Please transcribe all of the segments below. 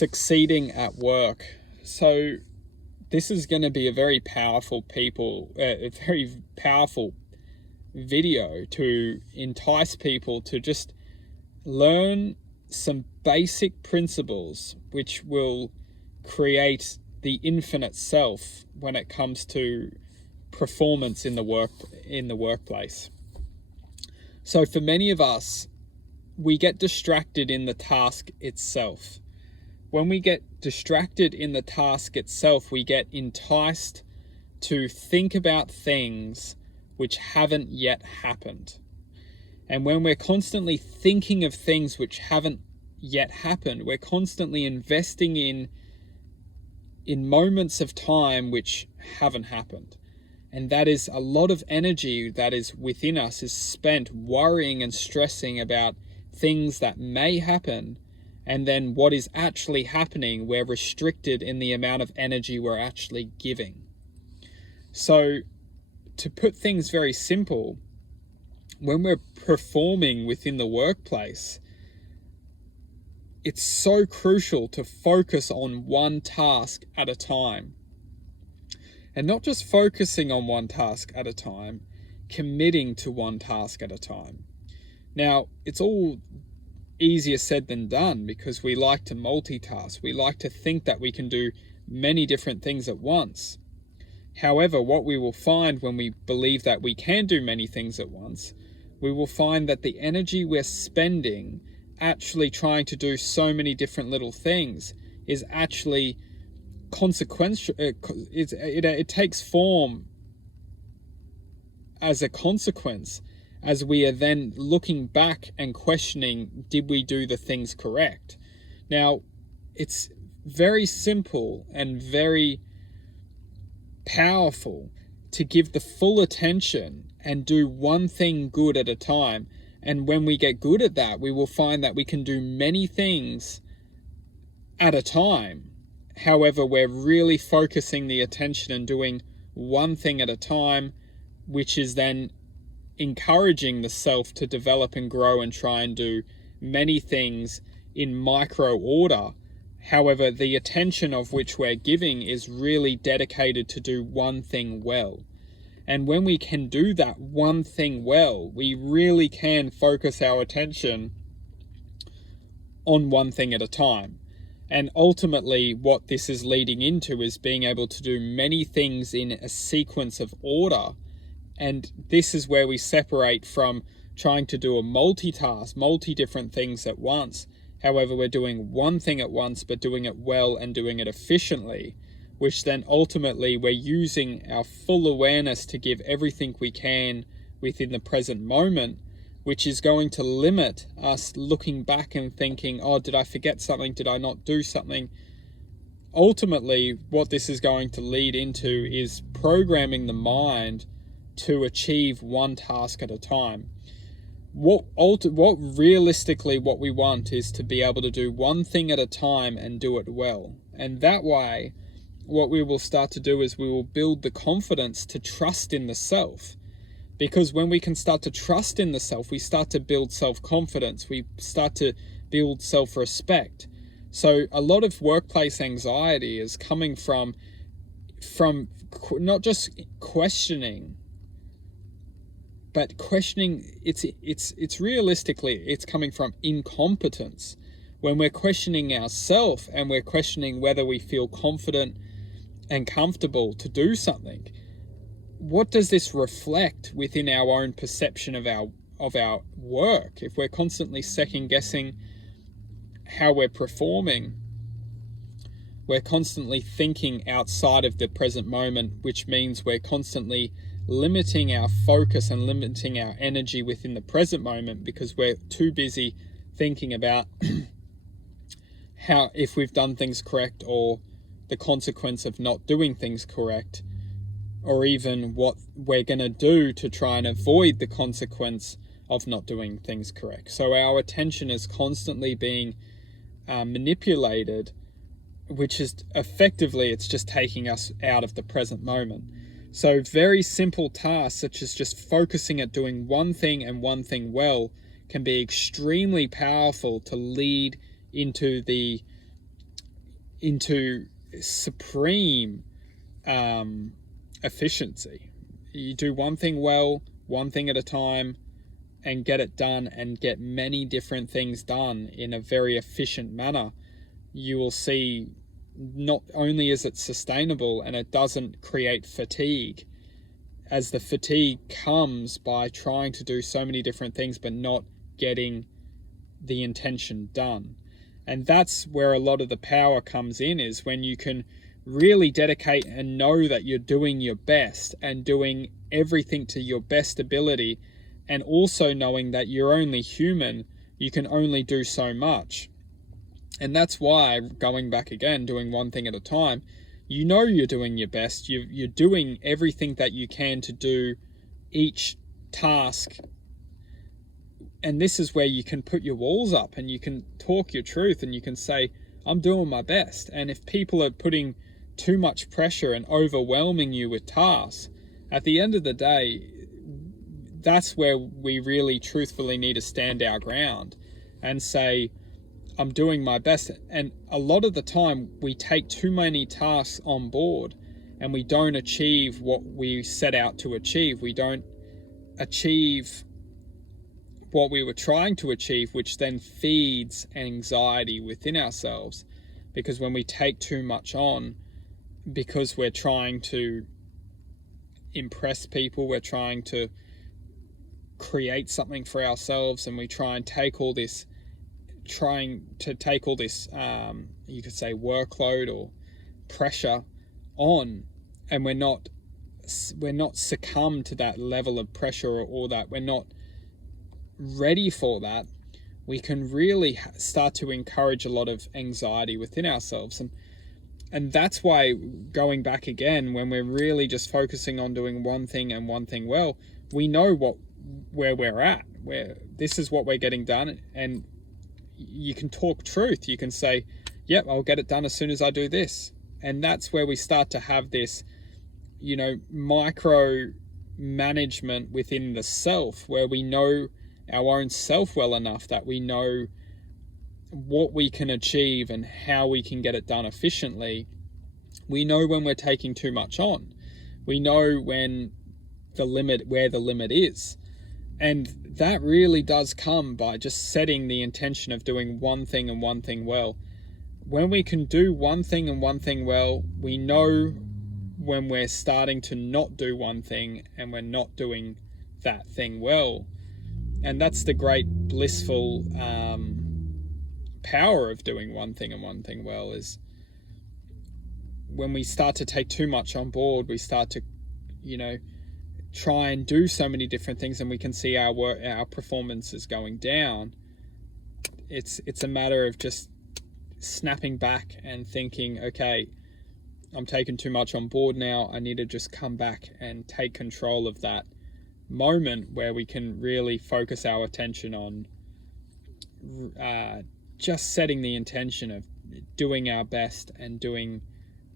succeeding at work. So this is going to be a very powerful video to entice people to just learn some basic principles which will create the infinite self when it comes to performance in the workplace. So for many of us, we get distracted in the task itself. When we get distracted in the task itself, we get enticed to think about things which haven't yet happened. And when we're constantly thinking of things which haven't yet happened, we're constantly investing in moments of time which haven't happened. And that is a lot of energy that is within us is spent worrying and stressing about things that may happen. And then what is actually happening, we're restricted in the amount of energy we're actually giving. So to put things very simple, when we're performing within the workplace, it's so crucial to focus on one task at a time. And not just focusing on one task at a time, committing to one task at a time. Now, it's all easier said than done because we like to multitask. We like to think that we can do many different things at once. However, what we will find when we believe that we can do many things at once, we will find that the energy we're spending actually trying to do so many different little things is actually consequential. It takes form as a consequence as we are then looking back and questioning, did we do the things correct? Now, it's very simple and very powerful to give the full attention and do one thing good at a time. And when we get good at that, we will find that we can do many things at a time. However, we're really focusing the attention and doing one thing at a time, which is then encouraging the self to develop and grow and try and do many things in micro order. However, the attention of which we're giving is really dedicated to do one thing well. And when we can do that one thing well, we really can focus our attention on one thing at a time. And ultimately, what this is leading into is being able to do many things in a sequence of order. And this is where we separate from trying to do a multitask, different things at once. However, we're doing one thing at once, but doing it well and doing it efficiently, which then ultimately we're using our full awareness to give everything we can within the present moment, which is going to limit us looking back and thinking, oh, did I forget something? Did I not do something? Ultimately, what this is going to lead into is programming the mind to achieve one task at a time. What realistically what we want is to be able to do one thing at a time and do it well. And that way, what we will start to do is we will build the confidence to trust in the self. Because when we can start to trust in the self, we start to build self-confidence. We start to build self-respect. So a lot of workplace anxiety is coming from not just questioning, but questioning, it's realistically, it's coming from incompetence. When we're questioning ourselves and we're questioning whether we feel confident and comfortable to do something, what does this reflect within our own perception of our work? If we're constantly second guessing how we're performing, we're constantly thinking outside of the present moment, which means we're constantly limiting our focus and limiting our energy within the present moment because we're too busy thinking about how, if we've done things correct, or the consequence of not doing things correct, or even what we're going to do to try and avoid the consequence of not doing things correct. So our attention is constantly being manipulated, which is effectively, it's just taking us out of the present moment. So very simple tasks, such as just focusing at doing one thing and one thing well, can be extremely powerful to lead into the into supreme efficiency. You do one thing well, one thing at a time, and get it done, and get many different things done in a very efficient manner. You will see not only is it sustainable and it doesn't create fatigue, as the fatigue comes by trying to do so many different things but not getting the intention done. And that's where a lot of the power comes in, is when you can really dedicate and know that you're doing your best and doing everything to your best ability, and also knowing that you're only human, you can only do so much. And that's why, going back again, doing one thing at a time, you know you're doing your best. You're doing everything that you can to do each task. And this is where you can put your walls up and you can talk your truth and you can say, I'm doing my best. And if people are putting too much pressure and overwhelming you with tasks, at the end of the day, that's where we really truthfully need to stand our ground and say, I'm doing my best. And a lot of the time we take too many tasks on board and we don't achieve what we set out to achieve. We don't achieve what we were trying to achieve, which then feeds anxiety within ourselves. Because when we take too much on, because we're trying to impress people, we're trying to create something for ourselves, and we try and take all this, you could say workload or pressure on, and we're not succumb to that level of pressure, or that we're not ready for that, we can really start to encourage a lot of anxiety within ourselves. And that's why, going back again, when we're really just focusing on doing one thing and one thing well, we know where we're at, where this is what we're getting done, and you can talk truth. You can say, yep, I'll get it done as soon as I do this. And that's where we start to have this, micro management within the self, where we know our own self well enough that we know what we can achieve and how we can get it done efficiently. We know when we're taking too much on. We know when where the limit is. And that really does come by just setting the intention of doing one thing and one thing well. When we can do one thing and one thing well, we know when we're starting to not do one thing and we're not doing that thing well. And that's the great blissful power of doing one thing and one thing well, is when we start to take too much on board, we start to, try and do so many different things, and we can see our performance is going down. It's a matter of just snapping back and thinking, okay, I'm taking too much on board now. I need to just come back and take control of that moment where we can really focus our attention on just setting the intention of doing our best and doing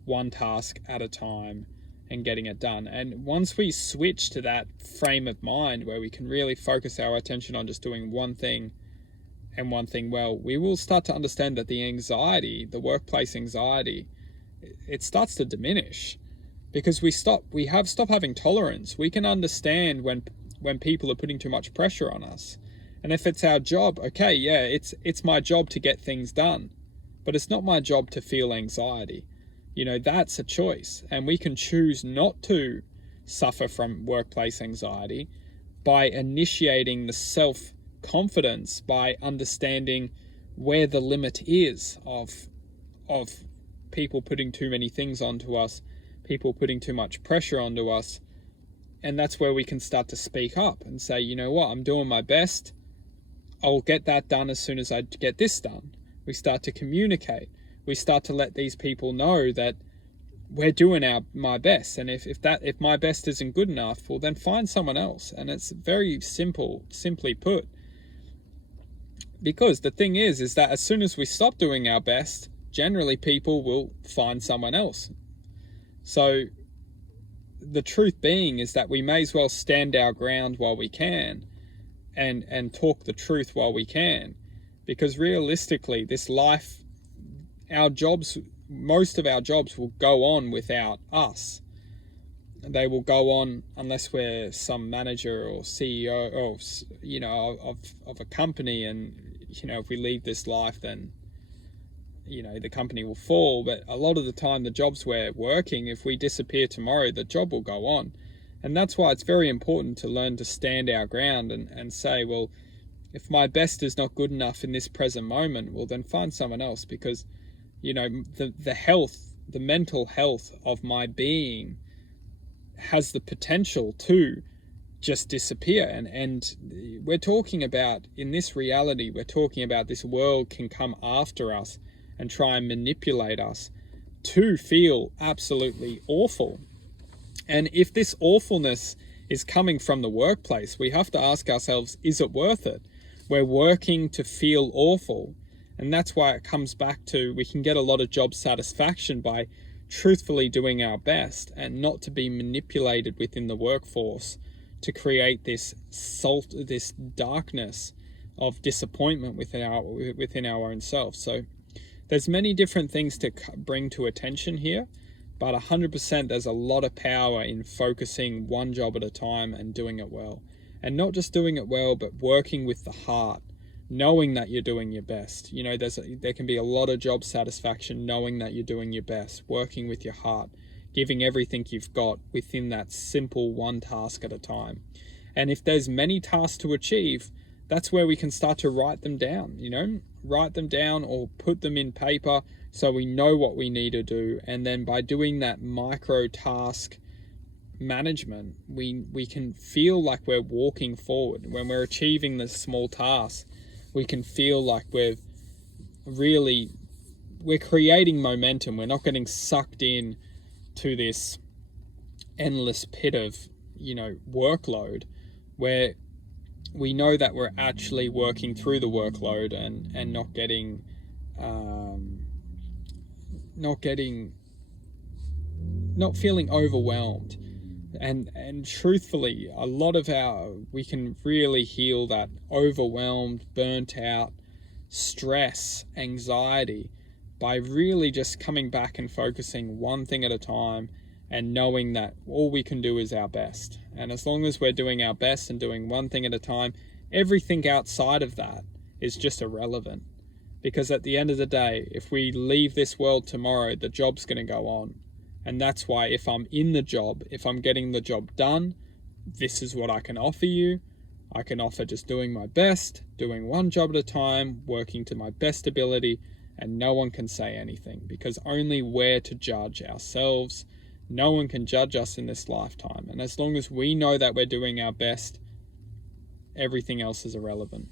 one task at a time and getting it done. And once we switch to that frame of mind where we can really focus our attention on just doing one thing and one thing well, we will start to understand that the anxiety, the workplace anxiety, it starts to diminish, because we have stopped having tolerance. We can understand when people are putting too much pressure on us. And if it's our job, okay, yeah, it's my job to get things done, but it's not my job to feel anxiety. That's a choice, and we can choose not to suffer from workplace anxiety by initiating the self-confidence, by understanding where the limit is of people putting too many things onto us, people putting too much pressure onto us. And that's where we can start to speak up and say, you know what, I'm doing my best. I'll get that done as soon as I get this done. We start to communicate. We start to let these people know that we're doing my best. And if my best isn't good enough, well, then find someone else. And it's very simply put. Because the thing is that as soon as we stop doing our best, generally people will find someone else. So the truth being is that we may as well stand our ground while we can and talk the truth while we can. Because realistically, this life, our jobs most of our jobs will go on without us. They will go on unless we're some manager or CEO or, you know, of a company, and, you know, if we leave this life, then, you know, the company will fall. But a lot of the time, the jobs we're working, if we disappear tomorrow, the job will go on. And that's why it's very important to learn to stand our ground and say, well, if my best is not good enough in this present moment, well, then find someone else. Because, you know, the mental health of my being has the potential to just disappear. And we're talking about, in this reality, we're talking about this world can come after us and try and manipulate us to feel absolutely awful. And if this awfulness is coming from the workplace, we have to ask ourselves, is it worth it? We're working to feel awful. And that's why it comes back to, we can get a lot of job satisfaction by truthfully doing our best and not to be manipulated within the workforce to create this darkness of disappointment within our own self. So there's many different things to bring to attention here, but 100% there's a lot of power in focusing one job at a time and doing it well. And not just doing it well, but working with the heart, knowing that you're doing your best. You know, there can be a lot of job satisfaction knowing that you're doing your best, working with your heart, giving everything you've got within that simple one task at a time. And if there's many tasks to achieve, that's where we can start to write them down, you know, write them down or put them in paper so we know what we need to do. And then by doing that micro task management, we can feel like we're walking forward. When we're achieving the small tasks, we can feel like we're creating momentum. We're not getting sucked in to this endless pit of, you know, workload, where we know that we're actually working through the workload and not feeling overwhelmed. And truthfully, a lot of we can really heal that overwhelmed, burnt out, stress, anxiety by really just coming back and focusing one thing at a time and knowing that all we can do is our best. And as long as we're doing our best and doing one thing at a time, everything outside of that is just irrelevant. Because at the end of the day, if we leave this world tomorrow, the job's going to go on. And that's why if I'm in the job, if I'm getting the job done, this is what I can offer you. I can offer just doing my best, doing one job at a time, working to my best ability, and no one can say anything, because only we're to judge ourselves. No one can judge us in this lifetime. And as long as we know that we're doing our best, everything else is irrelevant.